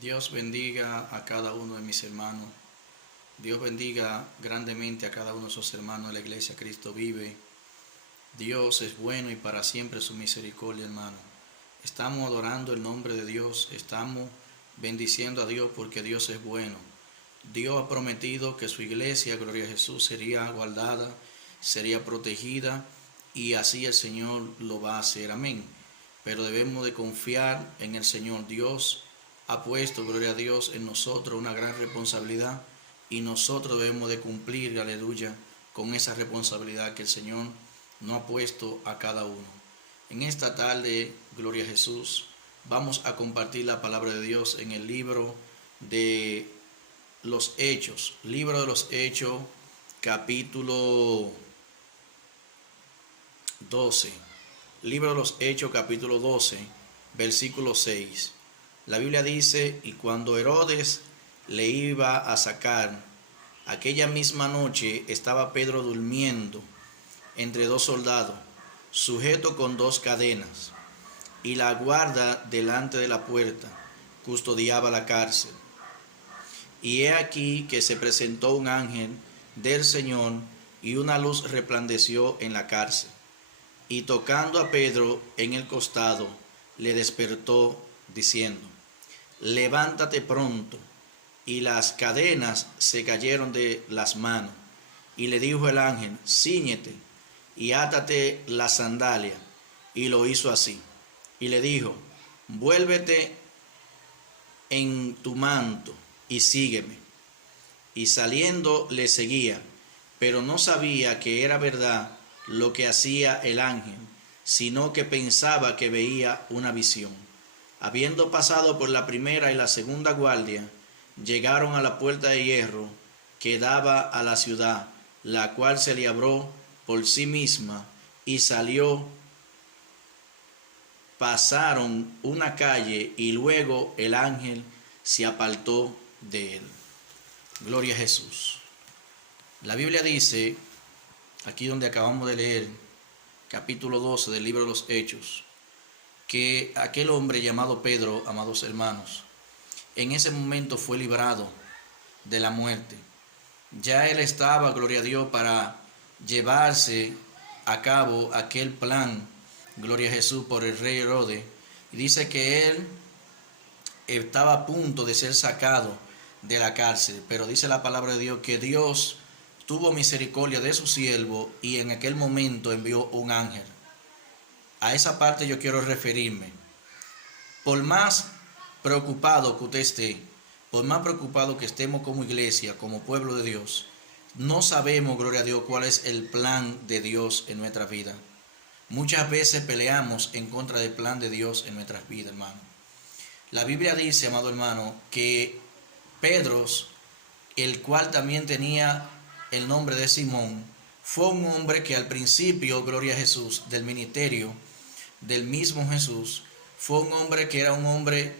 Dios bendiga a cada uno de mis hermanos. Dios bendiga grandemente a cada uno de esos hermanos de la iglesia. Cristo vive. Dios es bueno y para siempre su misericordia, hermano. Estamos adorando el nombre de Dios. Estamos bendiciendo a Dios porque Dios es bueno. Dios ha prometido que su iglesia, gloria a Jesús, sería guardada, sería protegida, y así el Señor lo va a hacer. Amén. Pero debemos de confiar en el Señor. Dios ha puesto, gloria a Dios, en nosotros una gran responsabilidad, y nosotros debemos de cumplir, aleluya, con esa responsabilidad que el Señor nos ha puesto a cada uno. En esta tarde, gloria a Jesús, vamos a compartir la palabra de Dios en el libro de los Hechos, libro de los Hechos, capítulo 12, libro de los Hechos, capítulo 12, versículo 6. La Biblia dice: y cuando Herodes le iba a sacar, aquella misma noche estaba Pedro durmiendo entre dos soldados, sujeto con dos cadenas, y la guarda delante de la puerta custodiaba la cárcel. Y he aquí que se presentó un ángel del Señor, y una luz resplandeció en la cárcel. Y tocando a Pedro en el costado, le despertó, diciendo: levántate pronto. Y las cadenas se cayeron de las manos. Y le dijo el ángel: cíñete y átate la sandalia. Y lo hizo así. Y le dijo: vuélvete en tu manto y sígueme. Y saliendo le seguía, pero no sabía que era verdad lo que hacía el ángel, sino que pensaba que veía una visión. Habiendo pasado por la primera y la segunda guardia, llegaron a la puerta de hierro que daba a la ciudad, la cual se le abrió por sí misma, y salió. Pasaron una calle, y luego el ángel se apartó de él. Gloria a Jesús. La Biblia dice, aquí donde acabamos de leer, capítulo 12 del libro de los Hechos, que aquel hombre llamado Pedro, amados hermanos, en ese momento fue librado de la muerte. Ya él estaba, gloria a Dios, para llevarse a cabo aquel plan, gloria a Jesús, por el rey Herodes. Y dice que él estaba a punto de ser sacado de la cárcel, pero dice la palabra de Dios que Dios tuvo misericordia de su siervo, y en aquel momento envió un ángel. A esa parte yo quiero referirme. Por más preocupado que usted esté, por más preocupado que estemos como iglesia, como pueblo de Dios, no sabemos, gloria a Dios, cuál es el plan de Dios en nuestra vida. Muchas veces peleamos en contra del plan de Dios en nuestras vidas, hermano. La Biblia dice, amado hermano, que Pedro, el cual también tenía el nombre de Simón, fue un hombre que al principio, gloria a Jesús, del ministerio del mismo Jesús, fue un hombre que era un hombre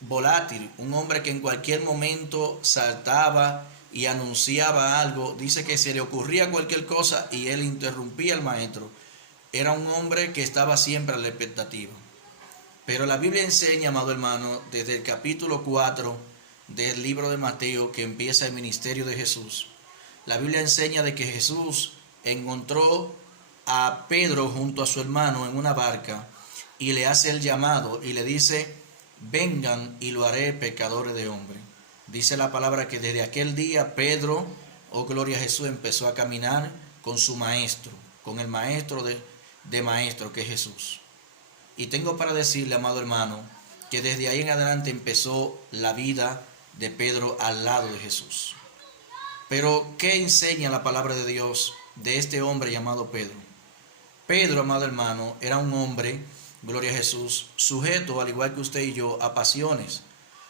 volátil, un hombre que en cualquier momento saltaba y anunciaba algo. Dice que se le ocurría cualquier cosa y él interrumpía al maestro. Era un hombre que estaba siempre a la expectativa. Pero la Biblia enseña, amado hermano, desde el capítulo 4 del libro de Mateo, que empieza el ministerio de Jesús. La Biblia enseña de que Jesús encontró a Pedro junto a su hermano en una barca, y le hace el llamado y le dice: vengan y lo haré pecadores de hombres. Dice la palabra que desde aquel día Pedro, oh gloria a Jesús, empezó a caminar con su maestro, con el maestro de maestro, que es Jesús. Y tengo para decirle, amado hermano, que desde ahí en adelante empezó la vida de Pedro al lado de Jesús. Pero ¿qué enseña la palabra de Dios de este hombre llamado Pedro? Pedro, amado hermano, era un hombre, gloria a Jesús, sujeto, al igual que usted y yo, a pasiones.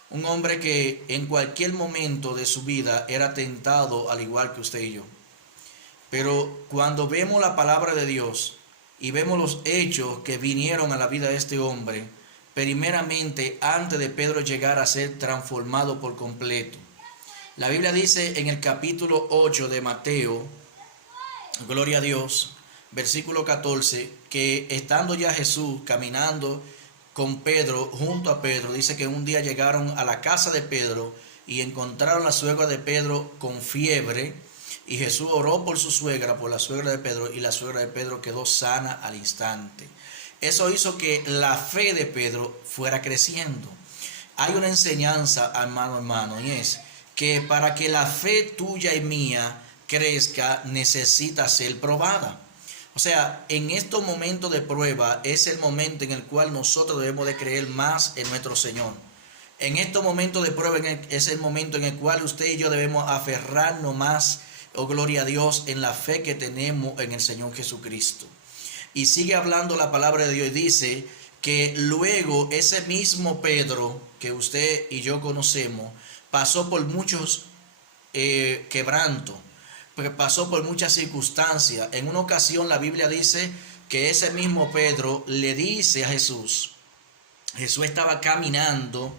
Un hombre que en cualquier momento de su vida era tentado, al igual que usted y yo. Pero cuando vemos la palabra de Dios y vemos los hechos que vinieron a la vida de este hombre, primeramente, antes de Pedro llegar a ser transformado por completo, la Biblia dice en el capítulo 8 de Mateo, gloria a Dios, versículo 14, que estando ya Jesús caminando con Pedro, junto a Pedro. Dice que un día llegaron a la casa de Pedro y encontraron a la suegra de Pedro con fiebre. Y Jesús oró por su suegra, por la suegra de Pedro, y la suegra de Pedro quedó sana al instante. Eso hizo que la fe de Pedro fuera creciendo. Hay una enseñanza, hermano, y es que para que la fe tuya y mía crezca, necesita ser probada. O sea, en estos momentos de prueba es el momento en el cual nosotros debemos de creer más en nuestro Señor. En estos momentos de prueba es el momento en el cual usted y yo debemos aferrarnos más, oh gloria a Dios, en la fe que tenemos en el Señor Jesucristo. Y sigue hablando la palabra de Dios y dice que luego ese mismo Pedro que usted y yo conocemos pasó por muchos quebrantos, pasó por muchas circunstancias. En una ocasión la Biblia dice que ese mismo Pedro le dice a Jesús estaba caminando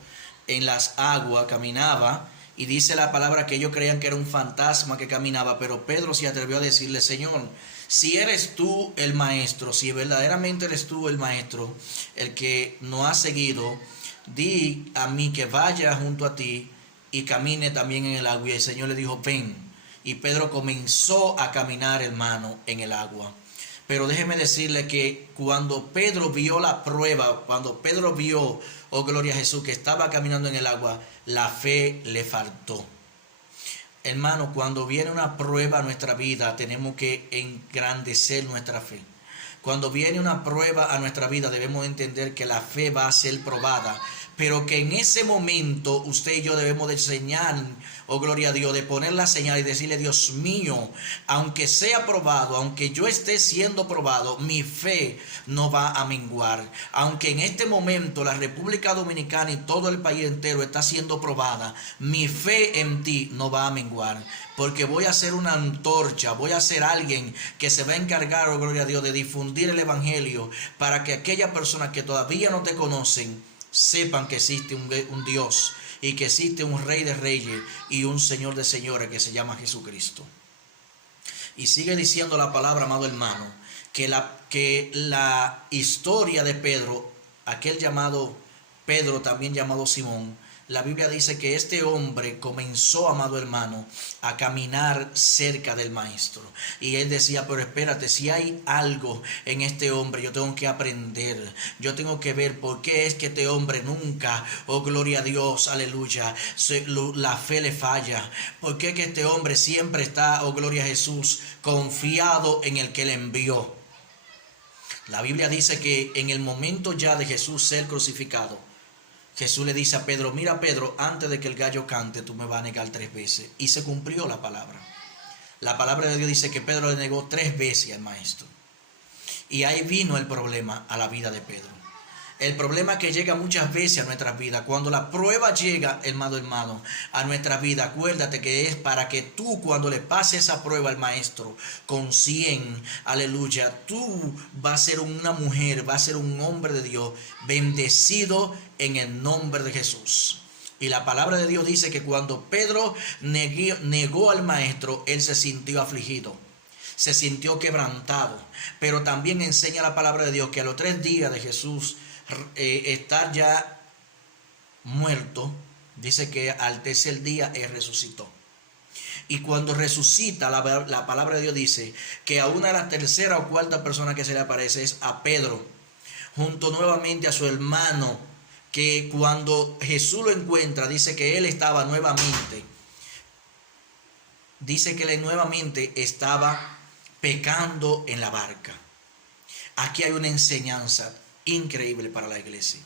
en las aguas, caminaba, y dice la palabra que ellos creían que era un fantasma que caminaba, pero Pedro se atrevió a decirle: Señor, si eres tú el maestro, si verdaderamente eres tú el maestro, el que nos ha seguido, di a mí que vaya junto a ti y camine también en el agua. Y el Señor le dijo: ven. Y Pedro comenzó a caminar, hermano, en el agua. Pero déjeme decirle que cuando Pedro vio la prueba, cuando Pedro vio, oh gloria a Jesús, que estaba caminando en el agua, la fe le faltó. Hermano, cuando viene una prueba a nuestra vida, tenemos que engrandecer nuestra fe. Cuando viene una prueba a nuestra vida, debemos entender que la fe va a ser probada, pero que en ese momento usted y yo debemos de enseñar, oh gloria a Dios, de poner la señal y decirle: Dios mío, aunque sea probado, aunque yo esté siendo probado, mi fe no va a menguar. Aunque en este momento la República Dominicana y todo el país entero está siendo probada, mi fe en ti no va a menguar. Porque voy a ser una antorcha, voy a ser alguien que se va a encargar, oh gloria a Dios, de difundir el evangelio para que aquellas personas que todavía no te conocen sepan que existe un Dios y que existe un Rey de Reyes y un Señor de Señores que se llama Jesucristo. Y sigue diciendo la palabra, amado hermano, que la historia de Pedro, aquel llamado Pedro, también llamado Simón, la Biblia dice que este hombre comenzó, amado hermano, a caminar cerca del maestro. Y él decía: pero espérate, si hay algo en este hombre, yo tengo que aprender. Yo tengo que ver por qué es que este hombre nunca, oh gloria a Dios, aleluya, la fe le falla. Por qué es que este hombre siempre está, oh gloria a Jesús, confiado en el que le envió. La Biblia dice que en el momento ya de Jesús ser crucificado, Jesús le dice a Pedro: mira, Pedro, antes de que el gallo cante, tú me vas a negar 3 veces. Y se cumplió la palabra. La palabra de Dios dice que Pedro le negó 3 veces al maestro. Y ahí vino el problema a la vida de Pedro. El problema que llega muchas veces a nuestras vidas, cuando la prueba llega, hermano, a nuestra vida, acuérdate que es para que tú, cuando le pases esa prueba al maestro con 100, aleluya, tú vas a ser una mujer, vas a ser un hombre de Dios, bendecido en el nombre de Jesús. Y la palabra de Dios dice que cuando Pedro negó al maestro, él se sintió afligido, se sintió quebrantado. Pero también enseña la palabra de Dios que a los 3 días de Jesús estar ya muerto, dice que al tercer día él resucitó. Y cuando resucita, la palabra de Dios dice que a una de las tercera o cuarta personas que se le aparece es a Pedro, junto nuevamente a su hermano, que cuando Jesús lo encuentra, dice que él estaba nuevamente, dice que él nuevamente estaba pecando en la barca. Aquí hay una enseñanza increíble para la iglesia.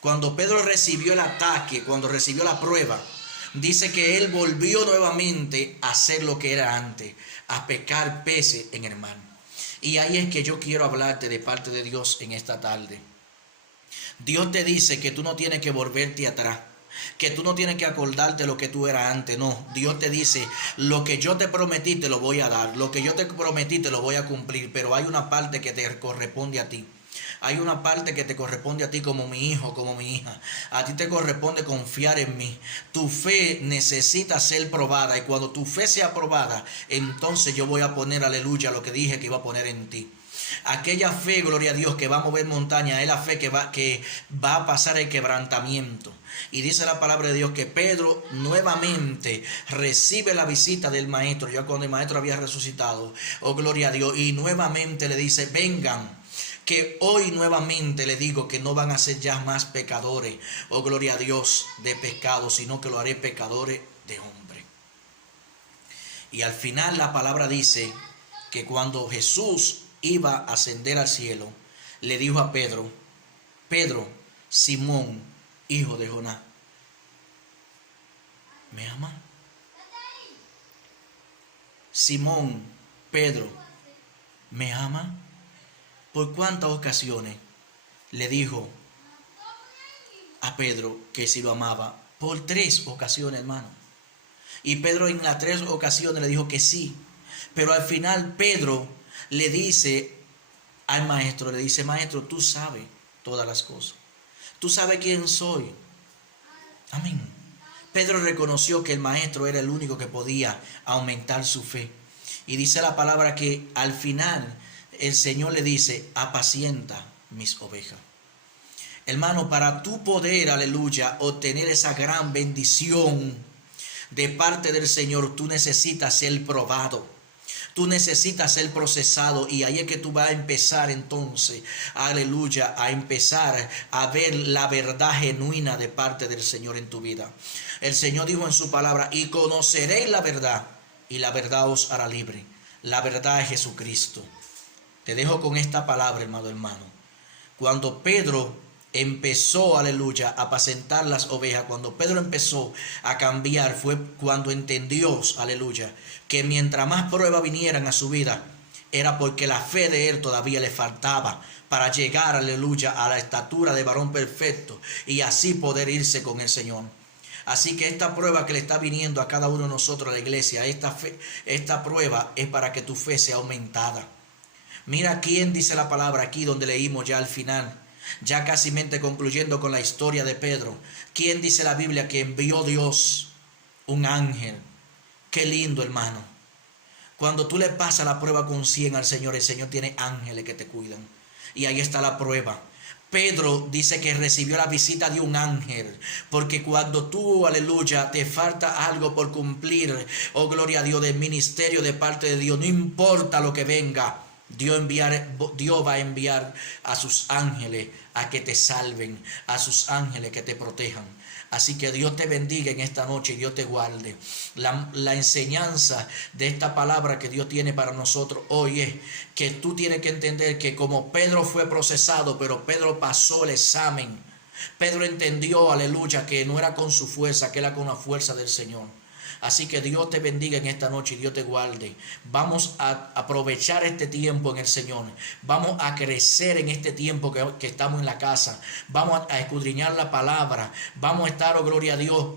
Cuando Pedro recibió el ataque, cuando recibió la prueba, dice que él volvió nuevamente a hacer lo que era antes, a pecar peces en el mar. Y ahí es que yo quiero hablarte de parte de Dios en esta tarde. Dios te dice que tú no tienes que volverte atrás, que tú no tienes que acordarte de lo que tú eras antes. No, Dios te dice: lo que yo te prometí te lo voy a dar, lo que yo te prometí te lo voy a cumplir, pero hay una parte que te corresponde a ti. Hay una parte que te corresponde a ti como mi hijo, como mi hija. A ti te corresponde confiar en mí. Tu fe necesita ser probada, y cuando tu fe sea probada, entonces yo voy a poner, aleluya, lo que dije que iba a poner en ti. Aquella fe, gloria a Dios, que va a mover montaña, es la fe que va a pasar el quebrantamiento. Y dice la palabra de Dios que Pedro nuevamente recibe la visita del maestro, ya cuando el maestro había resucitado. Oh, gloria a Dios. Y nuevamente le dice, vengan, que hoy nuevamente le digo que no van a ser ya más pecadores, oh gloria a Dios, de pecado, sino que lo haré pecadores de hombre. Y al final la palabra dice que cuando Jesús iba a ascender al cielo, le dijo a Pedro, Pedro, Simón, hijo de Jonás, ¿me ama? Simón, Pedro, ¿me ama? ¿Por cuántas ocasiones le dijo a Pedro que si lo amaba? Por 3 ocasiones, hermano. Y Pedro en las 3 ocasiones le dijo que sí. Pero al final Pedro le dice al maestro, le dice, maestro, tú sabes todas las cosas. Tú sabes quién soy. Amén. Pedro reconoció que el maestro era el único que podía aumentar su fe. Y dice la palabra que al final el Señor le dice, apacienta mis ovejas. Hermano, para tú poder, aleluya, obtener esa gran bendición de parte del Señor, tú necesitas ser probado. Tú necesitas ser procesado, y ahí es que tú vas a empezar entonces, aleluya, a empezar a ver la verdad genuina de parte del Señor en tu vida. El Señor dijo en su palabra, y conoceréis la verdad, y la verdad os hará libre. La verdad es Jesucristo. Te dejo con esta palabra, hermano. Cuando Pedro empezó, aleluya, a apacentar las ovejas, cuando Pedro empezó a cambiar, fue cuando entendió, aleluya, que mientras más pruebas vinieran a su vida, era porque la fe de él todavía le faltaba para llegar, aleluya, a la estatura de varón perfecto y así poder irse con el Señor. Así que esta prueba que le está viniendo a cada uno de nosotros a la iglesia, esta prueba es para que tu fe sea aumentada. Mira quién dice la palabra aquí donde leímos ya al final, ya casi concluyendo con la historia de Pedro. ¿Quién dice la Biblia que envió Dios un ángel? Qué lindo, hermano. Cuando tú le pasas la prueba con 100 al Señor, el Señor tiene ángeles que te cuidan. Y ahí está la prueba. Pedro dice que recibió la visita de un ángel, porque cuando tú, aleluya, te falta algo por cumplir, oh gloria a Dios, del ministerio de parte de Dios, no importa lo que venga, Dios va a enviar a sus ángeles a que te salven, a sus ángeles que te protejan. Así que Dios te bendiga en esta noche y Dios te guarde. La enseñanza de esta palabra que Dios tiene para nosotros hoy es que tú tienes que entender que como Pedro fue procesado, pero Pedro pasó el examen. Pedro entendió, aleluya, que no era con su fuerza, que era con la fuerza del Señor. Así que Dios te bendiga en esta noche y Dios te guarde. Vamos a aprovechar este tiempo en el Señor. Vamos a crecer en este tiempo que estamos en la casa. Vamos a escudriñar la palabra. Vamos a estar, oh gloria a Dios,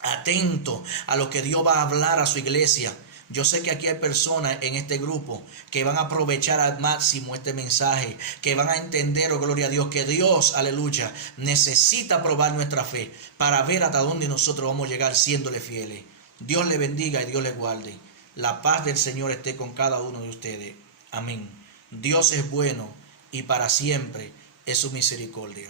atentos a lo que Dios va a hablar a su iglesia. Yo sé que aquí hay personas en este grupo que van a aprovechar al máximo este mensaje, que van a entender, oh gloria a Dios, que Dios, aleluya, necesita probar nuestra fe para ver hasta dónde nosotros vamos a llegar siéndole fieles. Dios le bendiga y Dios le guarde. La paz del Señor esté con cada uno de ustedes. Amén. Dios es bueno y para siempre es su misericordia.